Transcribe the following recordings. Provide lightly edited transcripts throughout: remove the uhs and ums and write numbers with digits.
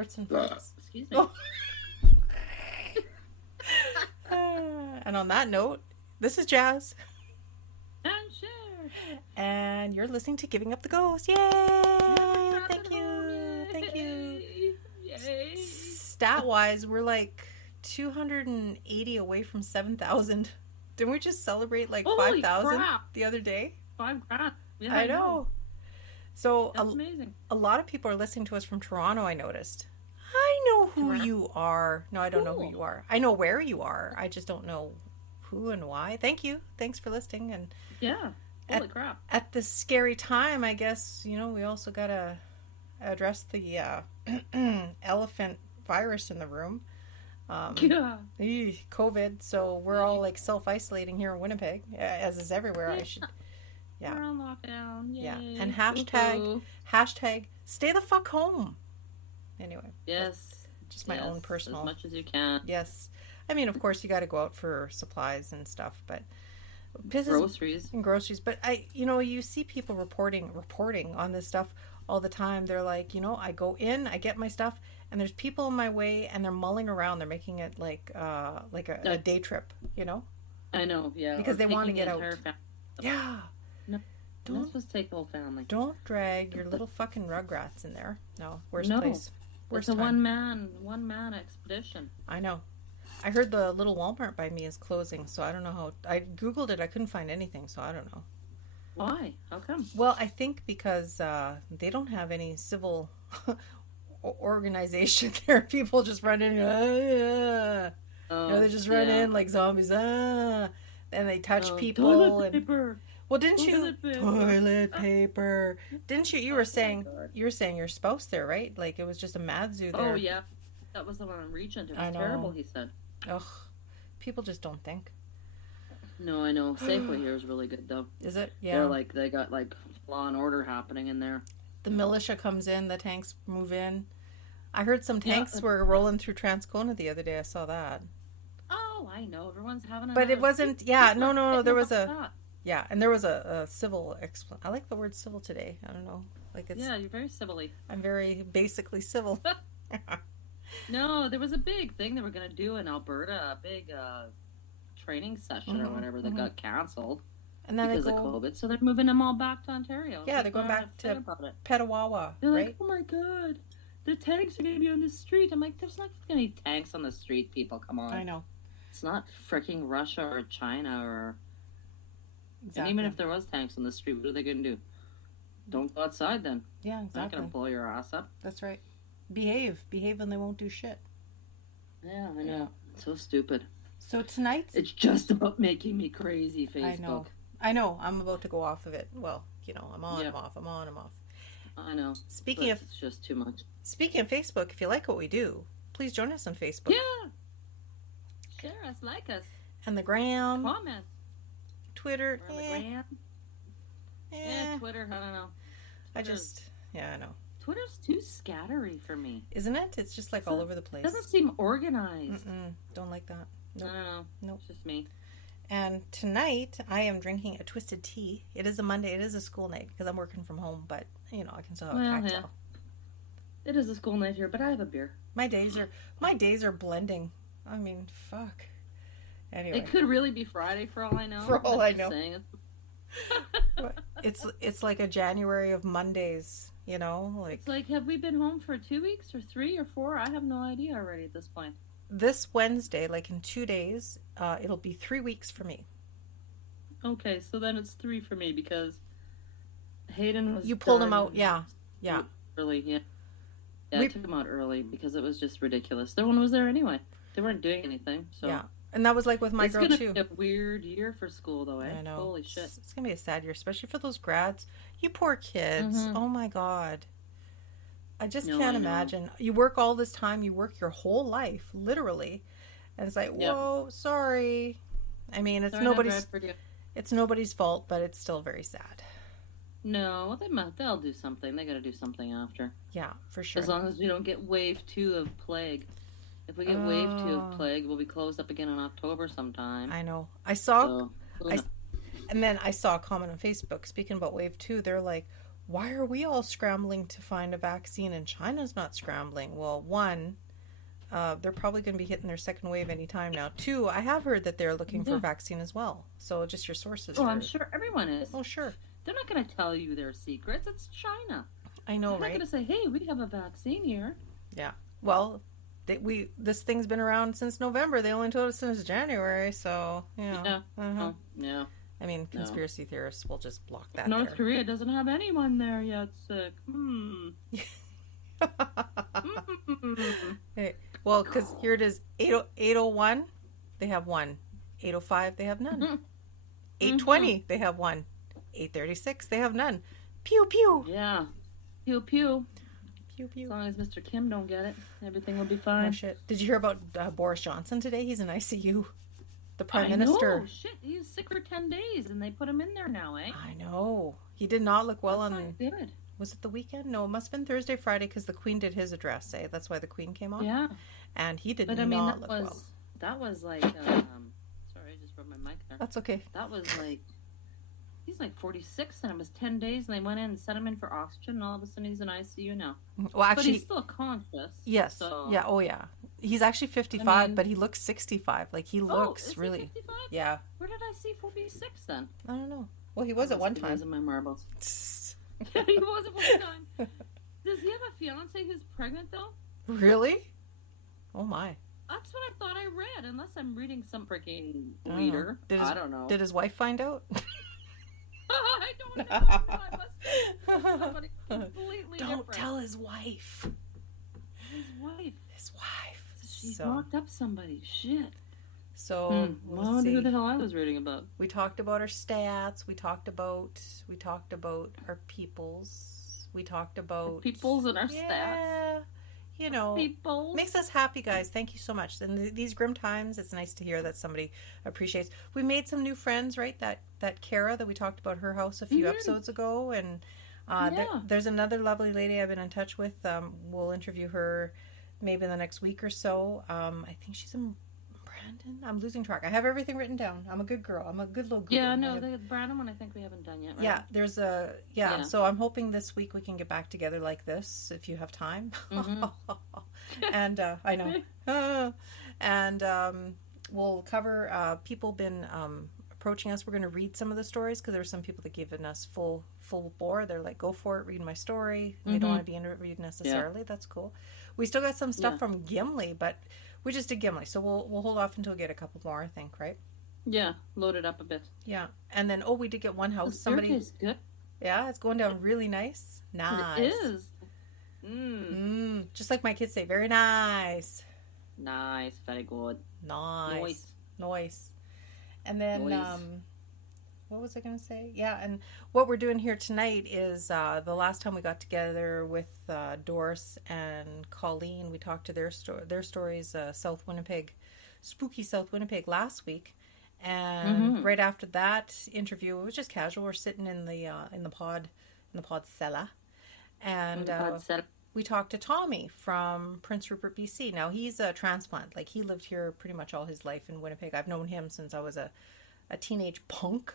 Arts and Farts. Excuse me. Oh. And on that note, this is Jazz. And share. And you're listening to Giving Up the Ghost. Yay! Thank you. Thank you. Yay. Stat-wise, we're like 280 away from 7,000. Didn't we just celebrate like 5,000 the other day? 5 grand. Yeah, I know. So that's amazing. A lot of people are listening to us from Toronto, I noticed. I know who you are. No, I don't know who you are. I know where you are. I just don't know who and why. Thank you. Thanks for listening. And yeah, holy crap. At this scary time, I guess, you know, we also got to address the elephant virus in the room. Yeah. COVID. So we're all like self-isolating here in Winnipeg, as is everywhere. I should. Yeah. We're on lockdown. Yay. Yeah. And hashtag stay the fuck home. Anyway. Yes. Just my own personal. As much as you can. Yes. I mean, of course, you got to go out for supplies and stuff, but groceries. But you see people reporting on this stuff all the time. They're like, I go in, I get my stuff, and there's people in my way, and they're mulling around. They're making it like a day trip, I know, yeah. Because they want to get out. Yeah. No. Don't supposed to take the whole family. Don't drag your little fucking rugrats in there. No, worst place. It's a one man expedition. I know. I heard the little Walmart by me is closing, so I don't know how. I Googled it, I couldn't find anything, so I don't know. Why? How come? Well, I think because they don't have any civil organization there. People just run in, they just run in like zombies, and they touch people. Toilet paper. Well, didn't you? Toilet paper. Didn't you? You were saying your spouse there, right? Like it was just a mad zoo there. Oh yeah, that was the one in Regent. It was terrible. He said. Ugh, people just don't think. No, I know. Safeway here is really good though. Is it? Yeah. They got like law and order happening in there. The militia comes in. The tanks move in. I heard some tanks were rolling through Transcona the other day. I saw that. Oh, I know. Everyone's having. But it wasn't. Yeah, no. There was a. Yeah, and there was a civil. I like the word civil today. I don't know. Like it's. Yeah, you're very civilly. I'm very basically civil. No, there was a big thing they were going to do in Alberta, a big training session or whatever that got canceled because of COVID. So they're moving them all back to Ontario. Yeah, they're going back to Petawawa. They're like, oh my god, the tanks are going to be on the street. I'm like, there's not going to be tanks on the street, people. Come on. I know. It's not freaking Russia or China or... Exactly. And even if there was tanks on the street, what are they going to do? Don't go outside then. Yeah, exactly. They're not going to blow your ass up. That's right. Behave and they won't do shit. Yeah, I know. It's so stupid. So tonight... It's just about making me crazy, Facebook. I know. I'm about to go off of it. Well, I'm on, I'm off. I'm on, I'm off. I know. It's just too much. Speaking of Facebook, if you like what we do, please join us on Facebook. Yeah. Share us, like us. And the gram. Comment. Twitter. On the gram. Yeah, Twitter. I don't know. I know. Twitter's too scattery for me. Isn't it? It's just like all over the place. It doesn't seem organized. Don't like that. Nope. I don't know. Nope. It's just me. And tonight, I am drinking a twisted tea. It is a Monday. It is a school night because I'm working from home, but, I can still have a cocktail. Yeah. It is a school night here, but I have a beer. My days are blending. I mean, fuck. Anyway. It could really be Friday for all I know. For all I know. It's it's like a January of Mondays, It's like, have we been home for 2 weeks or 3 or 4? I have no idea already at this point. This Wednesday, like in 2 days, it'll be 3 weeks for me. Okay, so then it's 3 for me because Hayden was. You pulled him out, yeah. Early, yeah. Yeah, I took him out early because it was just ridiculous. No one was there anyway. They weren't doing anything, so. Yeah. And that was like with my girl, too. It's going to be a weird year for school, though, eh? I know. Holy shit. It's going to be a sad year, especially for those grads. You poor kids. Mm-hmm. Oh, my God. I just can't imagine. You work all this time. You work your whole life, literally. And it's like, whoa, sorry. I mean, it's nobody's fault, but it's still very sad. No, they'll do something. They got to do something after. Yeah, for sure. As long as we don't get wave 2 of plague. If we get wave 2 of plague, we'll be closed up again in October sometime. I know. And then I saw a comment on Facebook. Speaking about wave 2, they're like, why are we all scrambling to find a vaccine and China's not scrambling? Well, one, they're probably going to be hitting their second wave anytime now. Two, I have heard that they're looking for a vaccine as well. So just your sources. Oh, I'm sure everyone is. Oh, sure. They're not going to tell you their secrets. It's China. I know, they're right? They're not going to say, hey, we have a vaccine here. Yeah. Well, this thing's been around since November. They only told us since January, so, you know. Yeah. Oh, yeah. I mean, conspiracy theorists will just block that. North Korea doesn't have anyone there yet sick. Hey, well, because here it is, 801, they have one. 805, they have none. 820, they have one. 836, they have none. Pew, pew. Yeah. Pew, pew. Pew, pew. As long as Mr. Kim don't get it, everything will be fine. Oh, shit. Did you hear about Boris Johnson today? He's in ICU. The Prime Minister. Oh, shit. He was sick for 10 days, and they put him in there now, eh? I know. He did not look well That's on... not good. Was it the weekend? No, it must have been Thursday, Friday, because the Queen did his address, eh? That's why the Queen came on. Yeah. And he did not look well. That was like... sorry, I just broke my mic there. That's okay. That was like... He's like 46, and it was 10 days, and they went in and set him in for oxygen, and all of a sudden he's in ICU now. Well, actually... But he's still conscious. Yes. So... Yeah, oh yeah. He's actually 55, but he looks 65. Like, he looks really... He 55? Yeah. Where did I see 46 then? I don't know. Well, he was at one time. In my marbles. Yeah, he was at one time. Does he have a fiance who's pregnant, though? Really? Oh, my. That's what I thought I read, unless I'm reading some freaking reader. I don't know. Did his wife find out? I don't know. I must be somebody completely Don't different. tell his wife. His wife. She locked up somebody. Shit. So, I wonder who the hell I was reading about. We talked about our stats. We talked about our peoples. We talked about... The peoples and our stats. You know, peoples. Makes us happy, guys. Thank you so much. And these grim times, it's nice to hear that somebody appreciates. We made some new friends, right? That Kara that we talked about her house a few episodes ago. And there's another lovely lady I've been in touch with. We'll interview her maybe in the next week or so. I think she's in Brandon. I'm losing track. I have everything written down. I'm a good girl. I'm a good little girl. Yeah, no, the Brandon one I think we haven't done yet, right? Yeah, there's so I'm hoping this week we can get back together like this if you have time. And I know. And we'll cover people been approaching us. We're going to read some of the stories because there's some people that given us full bore. They're like, go for it, read my story. They don't want to be interviewed necessarily. That's cool. We still got some stuff from Gimli, but we just did Gimli, so we'll hold off until we get a couple more, I think, right? Yeah, load it up a bit. Yeah, and then we did get one house. Somebody is good. Yeah, it's going down really nice. Nice. It is. Just like my kids say, very nice. Nice, very good. Nice. And then what was I going to say? Yeah, and what we're doing here tonight is the last time we got together with Doris and Colleen, we talked to their stories, South Winnipeg, spooky South Winnipeg last week, and right after that interview, it was just casual. We're sitting in the Pod Cellar, and we talked to Tommy from Prince Rupert, BC. Now he's a transplant. Like, he lived here pretty much all his life in Winnipeg. I've known him since I was a teenage punk.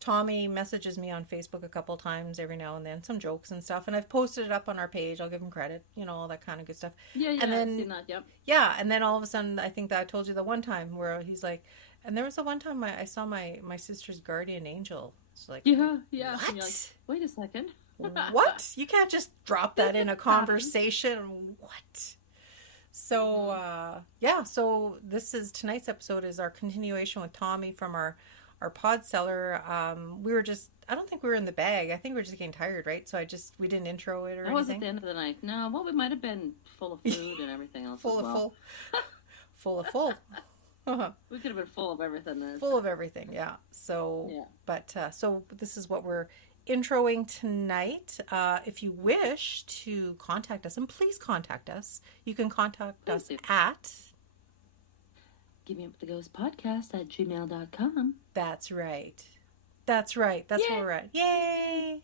Tommy messages me on Facebook a couple times every now and then, some jokes and stuff, and I've posted it up on our page. I'll give him credit, all that kind of good stuff. Yeah, and then, I've seen that, yep. Yeah, and then all of a sudden, I think that I told you the one time where he's like, and there was the one time I saw my sister's guardian angel. It's like, yeah. What? And you're like, wait a second. What? You can't just drop that in a conversation. What? So, so tonight's episode is our continuation with Tommy from our Pod Cellar. I don't think we were in the bag. I think we were just getting tired, right? So we didn't intro it or anything. It was at the end of the night. No, we might have been full of food and everything else. Full of full. We could have been full of everything then. Full of everything, yeah. So, so this is what we're introing tonight. If you wish to contact us, and please contact us, you can contact us at Givinguptheghostpodcast at gmail.com. That's right. That's where we're at. Yay!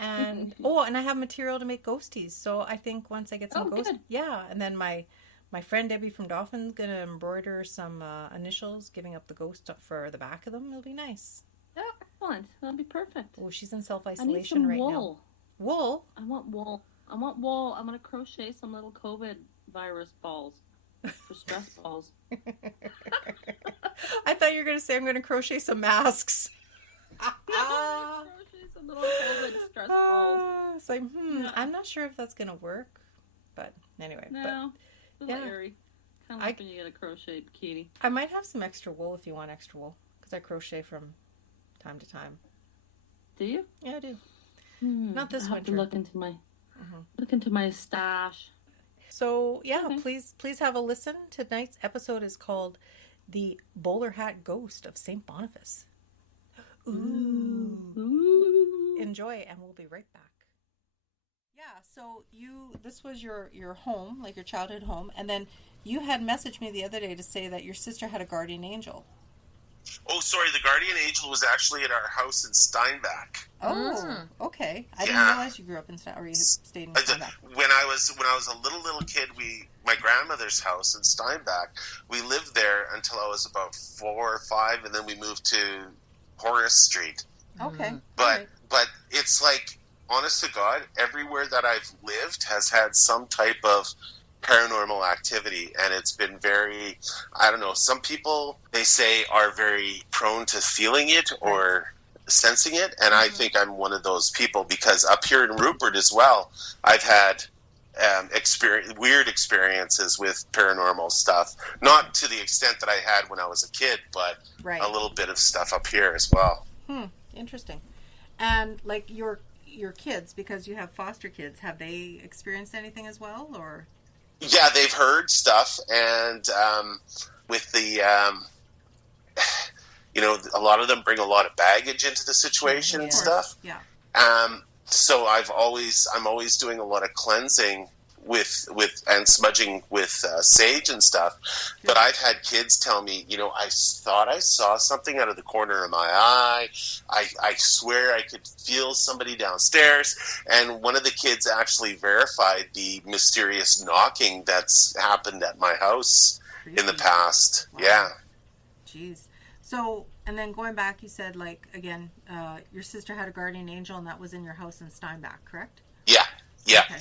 And and I have material to make ghosties. So I think once I get some ghosts, and then my friend Debbie from Dauphin's gonna embroider some initials, giving up the ghost for the back of them. It'll be nice. Oh, excellent. That'll be perfect. Oh, she's in self-isolation right now. Wool? I want wool. I'm going to crochet some little COVID virus balls for stress balls. I thought you were going to say I'm going to crochet some masks. Crochet some little COVID stress balls. It's like, I'm not sure if that's going to work. But anyway. No, it's a little airy. Kind of like when you get a crochet bikini. I might have some extra wool if you want extra wool. Because I crochet from time to time. Do you? Yeah, I do. Not this winter. I have to look into my stash. So, please have a listen. Tonight's episode is called The Bowler Hat Ghost of St. Boniface. Ooh. Enjoy, and we'll be right back. Yeah, so this was your home, like your childhood home, and then you had messaged me the other day to say that your sister had a guardian angel. Oh, sorry, the guardian angel was actually at our house in Steinbach. Oh, okay. I didn't realize you grew up in Steinbach, or you stayed in Steinbach. When I was a little kid, my grandmother's house in Steinbach, we lived there until I was about 4 or 5, and then we moved to Horace Street. Okay. But it's like, honest to God, everywhere that I've lived has had some type of paranormal activity, and it's been very, I don't know, some people, they say, are very prone to feeling it or sensing it, and I think I'm one of those people, because up here in Rupert as well, I've had weird experiences with paranormal stuff, not to the extent that I had when I was a kid, but a little bit of stuff up here as well. Interesting. And like your kids, because you have foster kids, have they experienced anything as well, or? Yeah, they've heard stuff, and with the, a lot of them bring a lot of baggage into the situation and stuff. Yeah. So I'm always doing a lot of cleansing with and smudging with sage and stuff. But I've had kids tell me, I thought I saw something out of the corner of my eye. I swear I could feel somebody downstairs. And one of the kids actually verified the mysterious knocking that's happened at my house in the past. Wow. Yeah. Jeez. So, and then going back, you said, like, again, your sister had a guardian angel, and that was in your house in Steinbach, correct? Yeah. Yeah. Okay.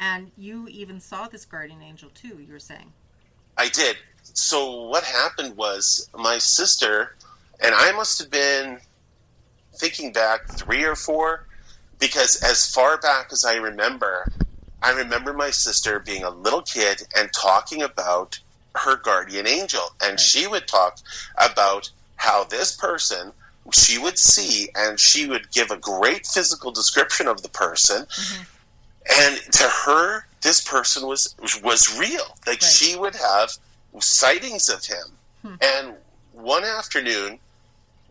And you even saw this guardian angel, too, you were saying. I did. So what happened was my sister, and I must have been thinking back 3 or 4, because as far back as I remember my sister being a little kid and talking about her guardian angel. And she would talk about how this person she would see, and she would give a great physical description of the person. And to her, this person was real. Like, she would have sightings of him. And one afternoon,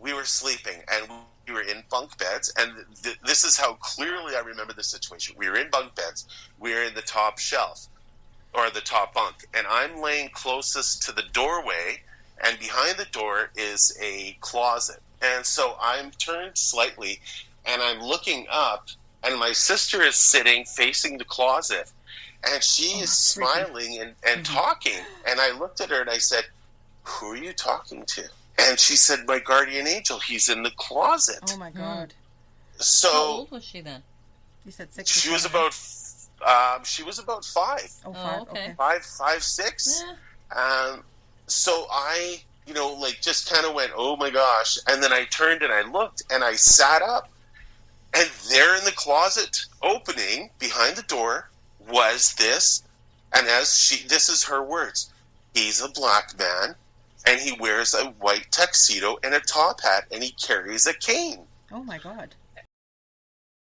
we were sleeping, and we were in bunk beds. And this is how clearly I remember the situation. We were in bunk beds. We were in the top shelf, or the top bunk. And I'm laying closest to the doorway, and behind the door is a closet. And so I'm turned slightly, and I'm looking up, and my sister is sitting facing the closet, and she is smiling and talking. And I looked at her and I said, "Who are you talking to?" And she said, "My guardian angel. He's in the closet." Oh my God. So how old was she then? You said 6. She was about 5. Oh, 5. Okay. 5, 6. Yeah. So I, just kind of went, "Oh my gosh!" And then I turned and I looked and I sat up. And there in the closet opening behind the door was this, and this is her words, "He's a black man, and he wears a white tuxedo and a top hat, and he carries a cane." Oh my God.